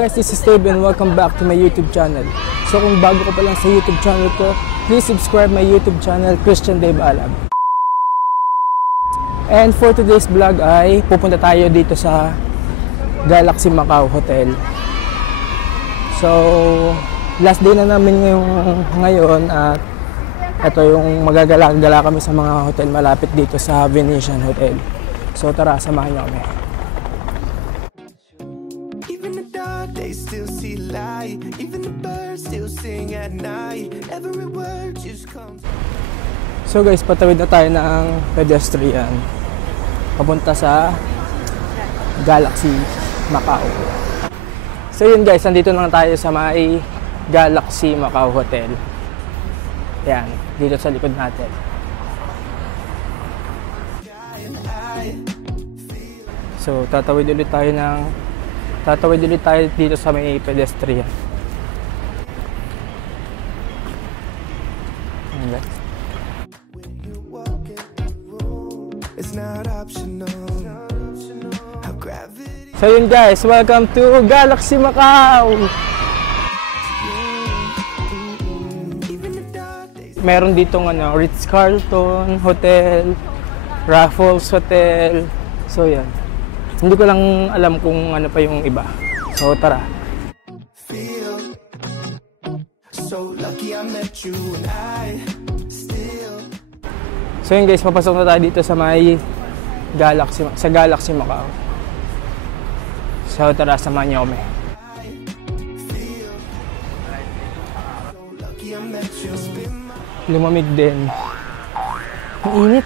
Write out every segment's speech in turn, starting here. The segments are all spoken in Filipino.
guys, this is Dave and welcome back to my YouTube channel. So kung bago ka pa lang sa YouTube channel ko, please subscribe my YouTube channel, Christian Dave Alab. And for today's vlog ay pupunta tayo dito sa Galaxy Macau Hotel. So last day na namin ngayon at ito yung magagala-gala kami sa mga hotel malapit dito sa Venetian Hotel. So tara, samahan niyo kami. So guys, patawid na tayo ng pedestrian papunta sa Galaxy Macau. So yun guys, nandito na tayo sa may Galaxy Macau Hotel. Yan, dito sa likod natin. So tatawid ulit tayo dito sa may pedestrian. So yun guys, welcome to Galaxy Macau! Meron ditong Ritz-Carlton Hotel, Raffles Hotel. So yan. Hindi ko lang alam kung ano pa yung iba. So tara. So yun guys, papasok na tayo dito sa may Galaxy Macau. So tara, samahan niyo kami. Lumamig din. Ang init.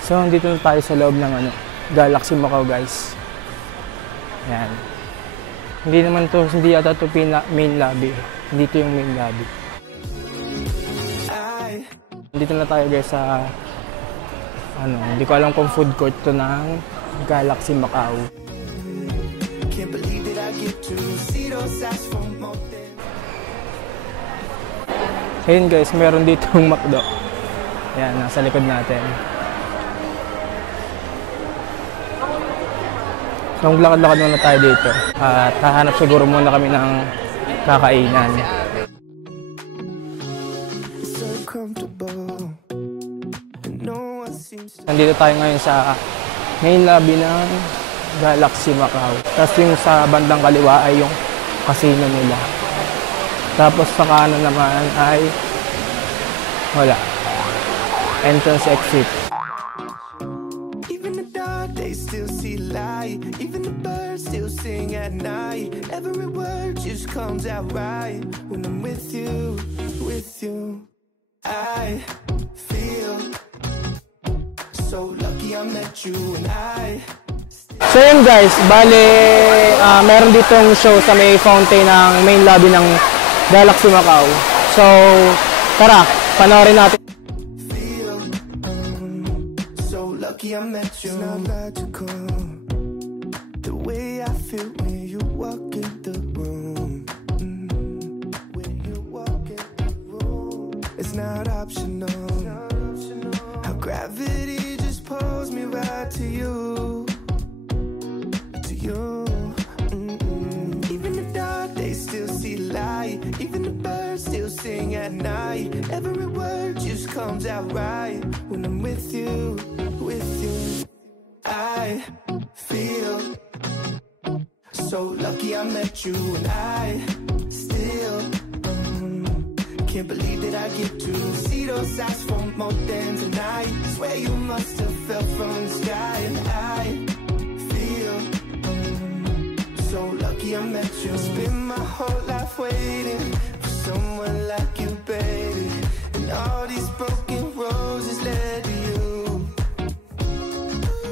So dito na tayo sa loob ng Galaxy Macau guys. Yan. Hindi yata ito main lobby. Hindi ito yung main lobby. Dito na tayo guys sa hindi ko alam kung food court to ng Galaxy Macau. Ayun guys, meron dito yung McDo. Yan, nasa likod natin. So maglakad-lakad muna tayo dito. At hahanap siguro muna kami ng kakainan. Nandito tayo ngayon sa main lobby ng Galaxy Macau. Tapos yung sa bandang kaliwa ay yung casino nila. Tapos sa kanan naman ay wala. Entrance exit. Even the dark days still see light. Even the birds still sing at night. Every word just comes out right when I'm with you, with you. I feel so lucky I met you and I. So yun guys, bale meron ditong show sa may fountain ng main lobby ng Galaxy Macau. So tara, panoorin natin. So lucky I met you. It's not logical the way I feel when you walk in the room. When you walk in the room. It's not optional. How gravity just pulls me right to you. Even the dark days still see light. Even the birds still sing at night. Every word just comes out right when I'm with you, with you. I feel so lucky I met you and I still can't believe that I get to see those eyes for more than tonight. Swear you must have fell from the sky and I so lucky I met you. Spent my whole life waiting for someone like you, baby. And all these broken roses led to you.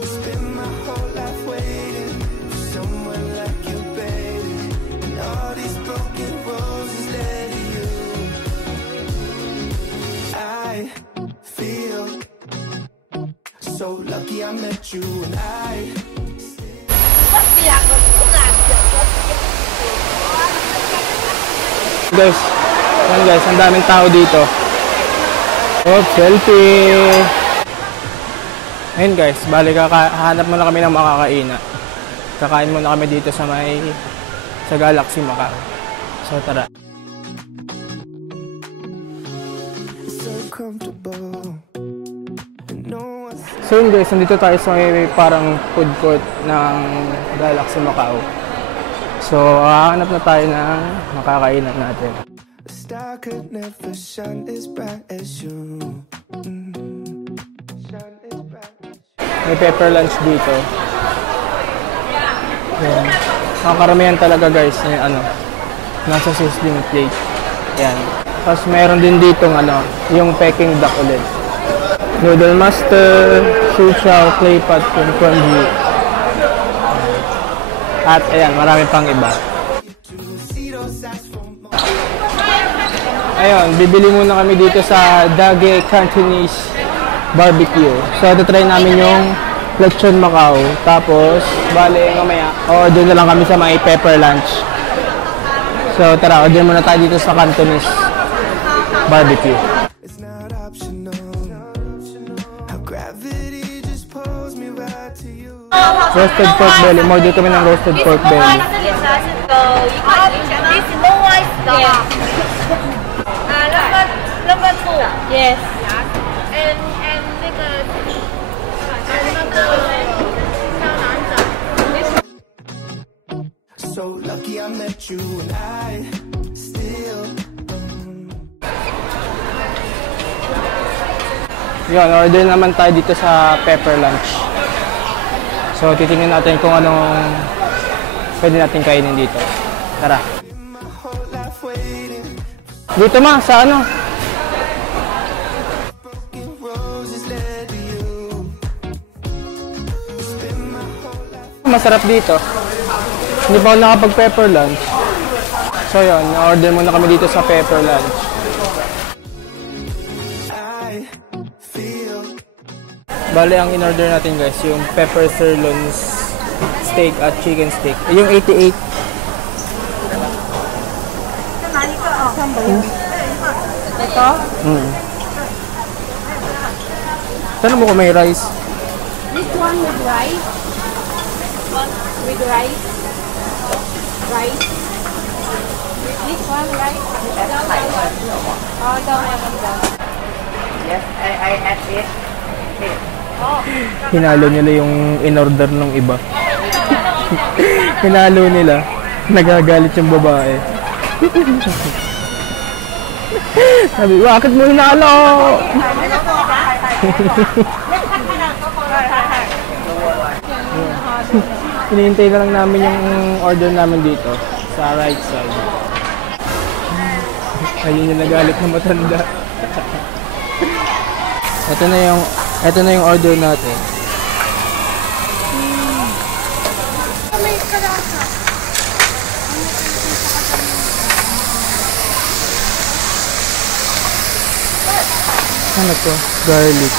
Spent my whole life waiting for someone like you, baby. And all these broken roses led to you. I feel so lucky I met you and I. Guys, yan guys, ang daming tao dito. Oh, selfie. Ayun guys, bali hanap muna kami ng makakainan. Kakain muna kami dito sa Galaxy Macau. So tara. So yun guys, nandito tayo sa may parang food court ng Galaxy Macau. So hahanap na tayo ng makakainan natin. May pepper lunch dito. Yan. Ang karamihan talaga guys, yung nasa sizzling plate. Yan. Tapos meron din dito yung Peking duck ulit. Noodle master, siuchow, clay pot, congee. At ayan, marami pang iba. Ayun, bibili muna kami dito sa Dage Cantonese Barbecue. So, ito try namin yung Lechon Macau. Tapos, bale, mamaya, order na lang kami sa may pepper lunch. So, tara, order muna tayo dito sa Cantonese Barbecue. Roasted pork belly. Order kami ng roasted pork belly. This no ice dog. Number 2. Yes. And so lucky I met you and I still Yun, order naman tayo dito sa pepper lunch. So, titingnan natin kung anong pwede natin kainin dito. Tara. Dito sa masarap dito. Hindi pa ako nakapag-pepper lunch. So, yun, order muna kami dito sa pepper lunch. Bale, ang in-order natin guys, yung pepper sirloin steak at chicken steak. Yung 88. ito? Tanong mo kung may rice. This one with rice. With rice. Rice. This one rice. Oh, don't have. Yes, I had it. Hinalo nila yung in-order ng iba. Hinalo nila. Nagagalit yung babae. Sabi, bakit mo hinalo? Hinihintay na lang namin yung order namin dito sa right side. Ayun yung nagalit na matanda. Ito na yung order natin. Ano to? Garlic.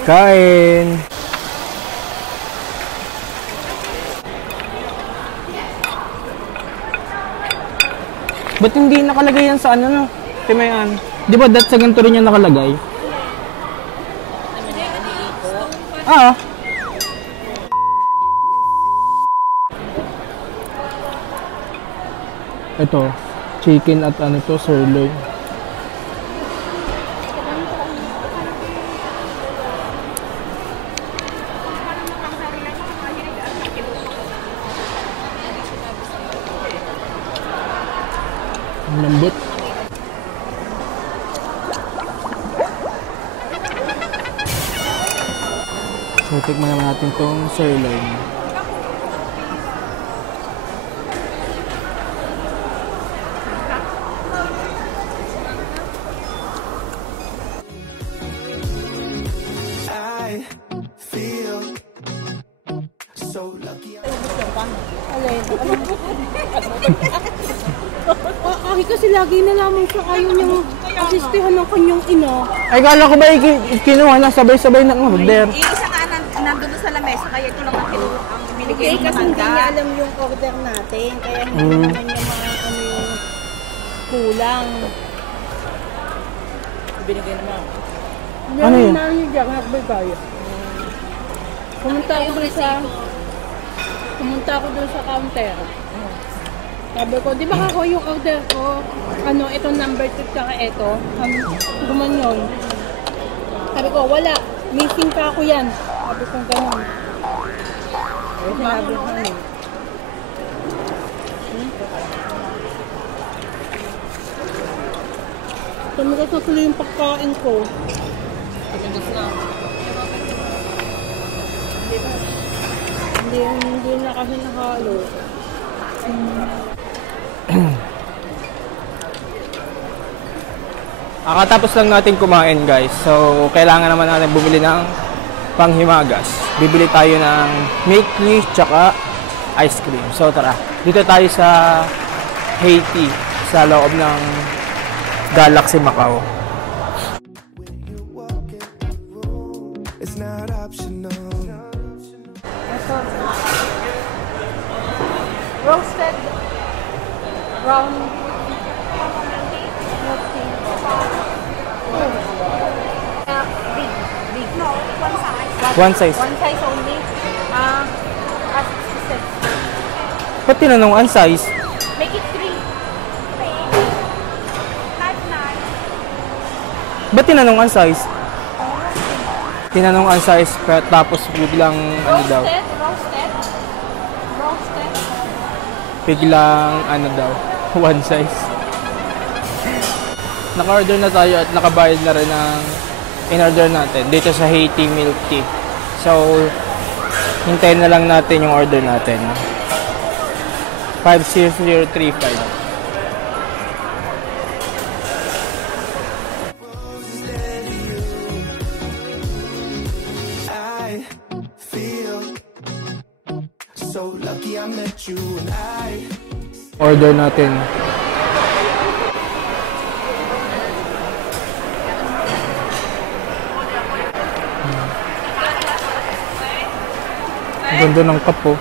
Kain! Ba't hindi nakalagay yan sa Timayan? Di ba sa ganito rin yung nakalagay? Ah! Ito, chicken at sirloin. Ang lambot. So, tikman naman natin itong sirloin. I feel so lucky. Kasi lagi na lamang siya ayaw niyang asistihan ng kanyang ina. Ay, kala ko ba kinuha na sabay-sabay ng order? Isa nga nandun sa lamesa, kaya ito lang ang kinuha. Hindi, kasi hindi niya alam yung order natin. Kaya hindi naman niya ano yung kulang. Binigay naman. Ano yun? Ano yung Jack? Nagbigay. Pumunta ako dun sa counter. Sabi ko, di ba ako yung order ko? Ano, itong number 2 saka ito. Gumanyon. Sabi ko, wala. Missing pa ako yan. Sabi ko gano'n. Ay, sinabi ko na. Tumigas na tuloy yung pagkain ko. Tumigas na. Hindi na kasi nakalo. Kakatapos lang natin kumain guys. So, kailangan naman natin bumili ng panghimagas. Bibili tayo ng milk tea tsaka ice cream. So, tara. Dito tayo sa Haiti sa loob ng Galaxy Macau. When you walk in the room, it's not optional. Roasted brown big. No, one size. One size. One size only. As said. Ba't tinanong ang size? Make it 3. Ba't tinanong ang size? Tinanong ang size tapos biglang ano daw? Roasted. Biglang ano daw? One size. Naka-order na tayo at nakabayad na rin ng in-order natin dito sa Haiti Milk Tea. So, hintayin na lang natin yung order natin. 50035. I feel so lucky I met you and I Order natin. Ganda ng cup oh.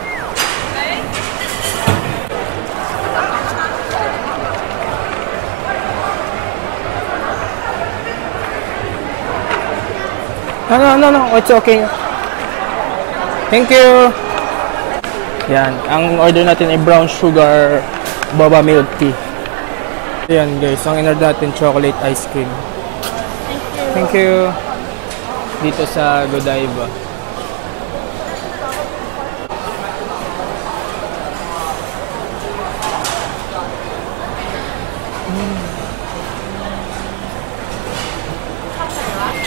No. It's okay. Thank you. Yan. Ang order natin ay brown sugar boba milk tea. Yan guys. Ang in-order natin chocolate ice cream. Thank you. Dito sa Godiva.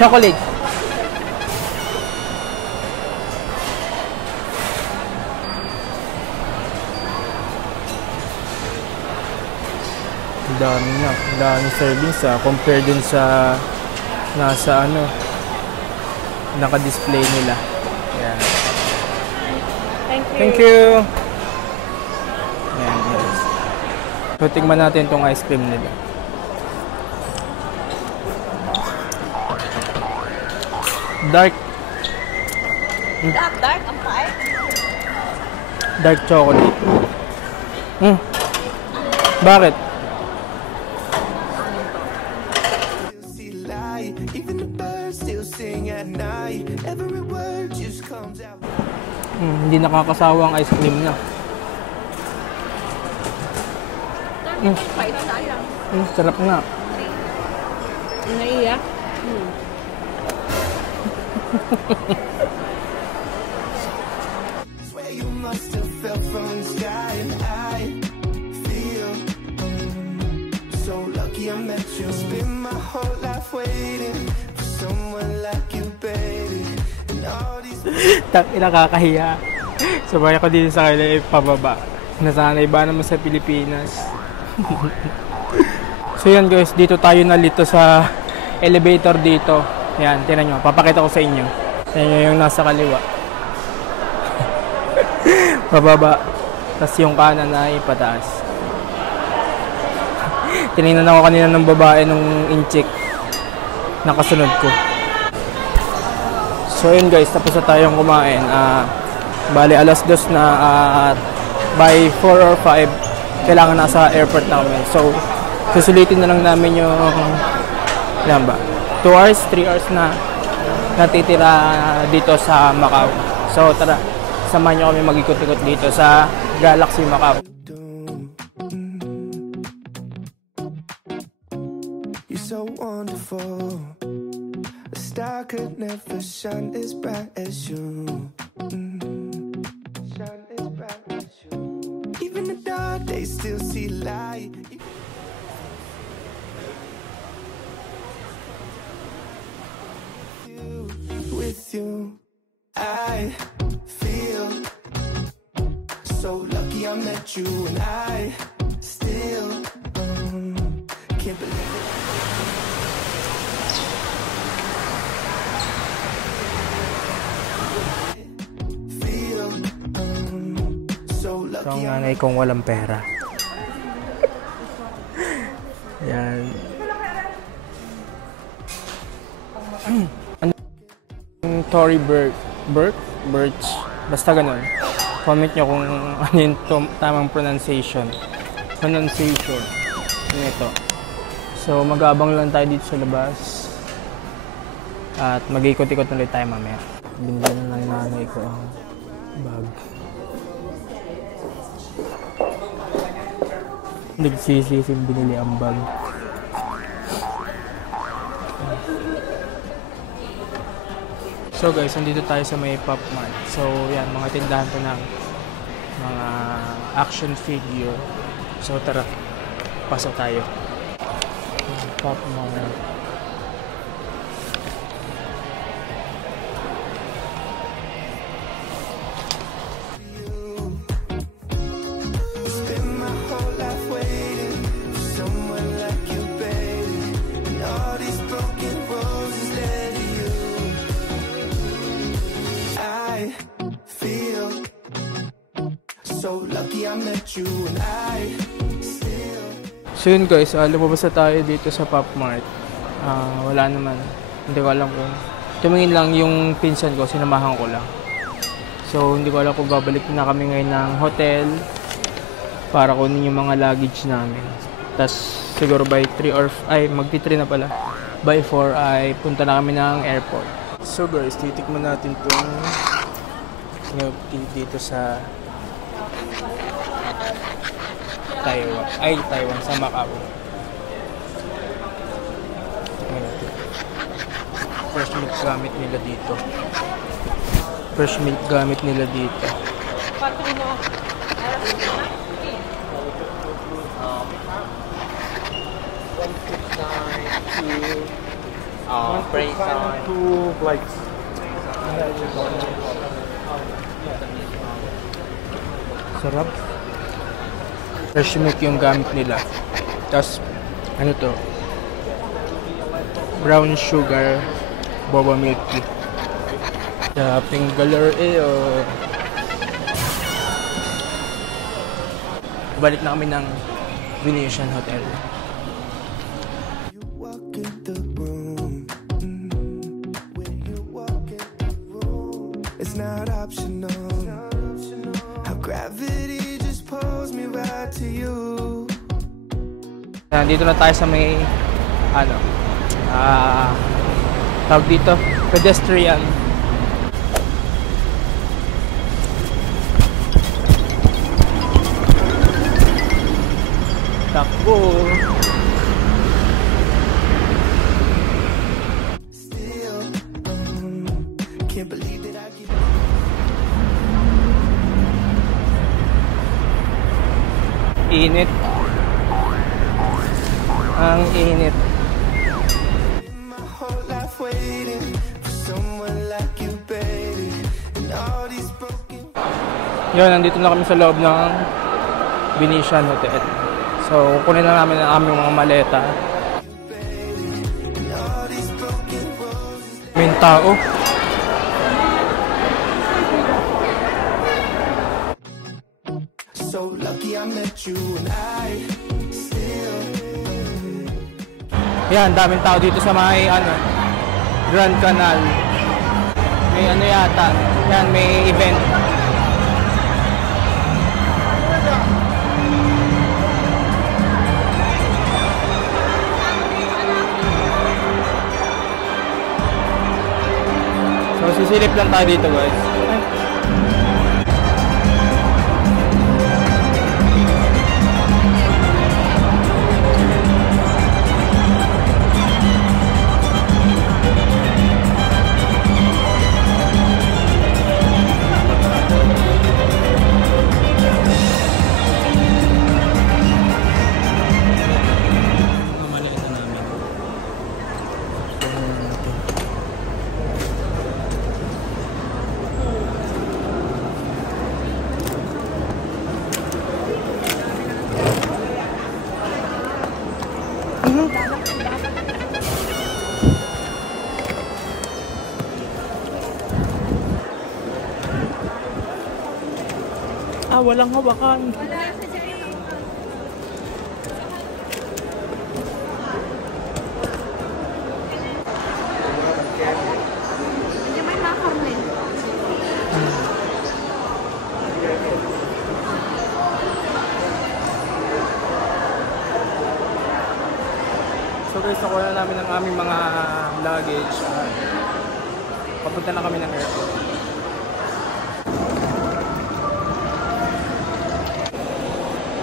Chocolate. Ang dami servings compare dun sa nasa ano naka-display nila. Ayan. Thank you. Ayan, yes. So, tingnan natin tong ice cream nila. Dark. Dark ang pie. Dark chocolate. Bakit? still see light. Even the birds still sing at night. Every word just comes out. Hindi nakakasawa ang ice cream niya. Sarap nga. Naiyak? Swear you must have fell from the sky, and I feel so lucky I met you. Spent my whole life waiting for someone like you, baby. And all these Nakakahiya. Sabay ako dito sa kanila pababa. Nasanay ba naman sa Pilipinas? So yan guys, dito tayo nalito sa elevator dito. Yan, tinan nyo. Papakita ko sa inyo. Tinan nyo yung nasa kaliwa. Pababa. Tapos yung kanan ay pataas. Tinignan ako kanina ng babae nung in-check. Nakasunod ko. So yun guys, tapos na tayong kumain. Bali, alas 2 na at by 4 or 5, kailangan nasa airport namin. So, susulitin na lang namin yung, ilan ba? 2 hours, 3 hours na natitira dito sa Macau. So, tara, samahan nyo kami mag-ikot-ikot dito sa Galaxy Macau. You're so wonderful. A star could never shine as bright as you. Shine as bright as you. Even the dark days still see light. With you, I feel so lucky I met you, and I still can't believe it. Feel so Ito lucky ang nanay kong walang pera. Yan. Tory Birch, basta ganun. Comment nyo kung ano yung tamang pronunciation nito. So mag-aabang lang tayo dito sa labas at mag-ikot-ikot ulit tayo mamaya. Binili na lang nanay ko ang bag. Nagsisisig binili ang bag. So guys, nandito tayo sa may Pop Mart. So yan, mga tindahan to ng mga action figure. So tara, pasok tayo. Pop Mart. spend my whole life waiting for someone like you, baby, and all these broken roses led to you. I feel so lucky I met you, and I still. So yun guys, lumabas na tayo dito sa Pop Mart. Wala naman. Hindi ko alam kung tumingin lang yung pinsan ko, sinamahan ko lang. So hindi ko alam kung babalik na kami ngayon ng hotel para kunin yung mga luggage namin. Tapos siguro by 3 or magti-3 na pala. By 4 ay punta na kami ng airport. So guys, titikman natin itong milk tea dito sa Taiwan, sa Macau. Fresh milk gamit nila dito. Two flights. Sarap. Fresh milk yung gamit nila. Tapos, ano to? Brown sugar boba milk tea. The pink color balik na kami ng Venetian Hotel. You walk in the room. When you walk in the room, it's not optional. How gravity just pulls me right to you. Nandito na tayo sa may tawag dito, pedestrian. Takbo. Still, can't believe that I get. Init. Ang init. My whole life waiting for someone like you, baby, and all these broken. Yun, nandito na kami sa loob ng Venetian Hotel. So, kunin na namin ang aming mga maleta. And all these broken roses. May tao. So lucky I met you, and I still. Yan, daming tao dito sa may Grand Canal. May yata. Yan, may event. Silip lang tayo dito, guys. Walang hawakan. May makarne. So guys, nakuha na namin ang aming mga luggage. Papunta na kami ng airport.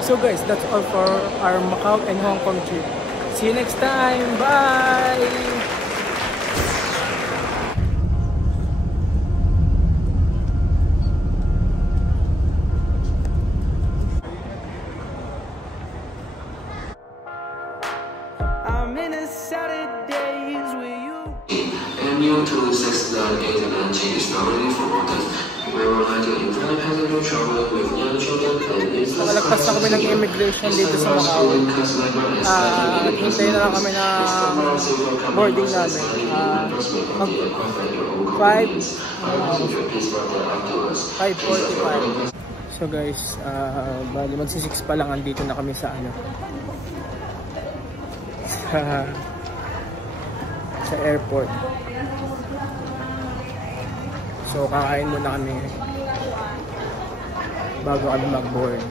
So guys, that's all for our Macau and Hong Kong trip. See you next time. Bye! I'm in a Saturdays with you. MU269 890 is now ready for boarding. We would like to inform passenger traveling with young children and Nakalagpas na kami ng immigration dito sa Macau. Hintayin na lang kami ng boarding namin. 5:45. So guys, bali magsi-6 pa lang, andito na kami sa ano. Sa airport. So kakain muna kami bago kami mag-board.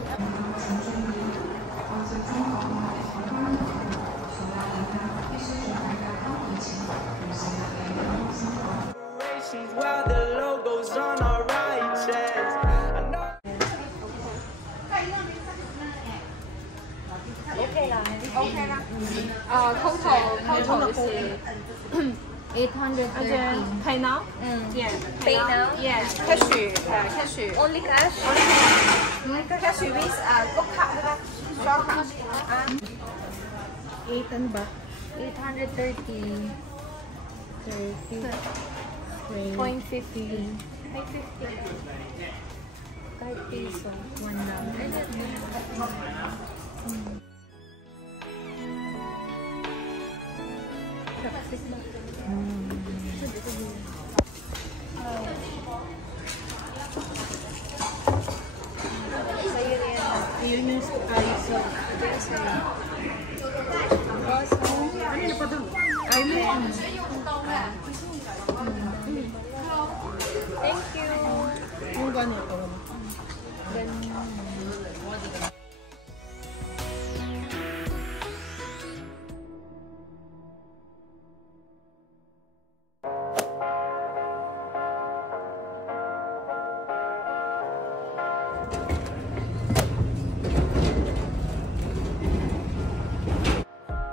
While the logo's on our right chest. I know. Total is 830. pay now? Yeah. Pay now? Yes. Cash. Only cash? Cash with book card, short card. 8 ano ba? 830. 30.50. 5 peso. 1 lang. Yun yung ayos. Thank you. Yung ganito.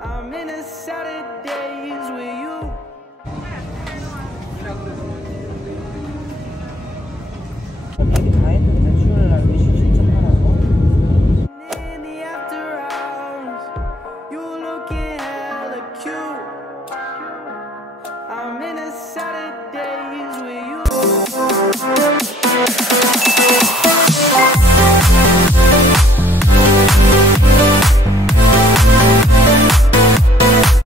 I'm in a Saturdays with you. In the after hours, you looking hella cute. I'm in a Saturdays with you.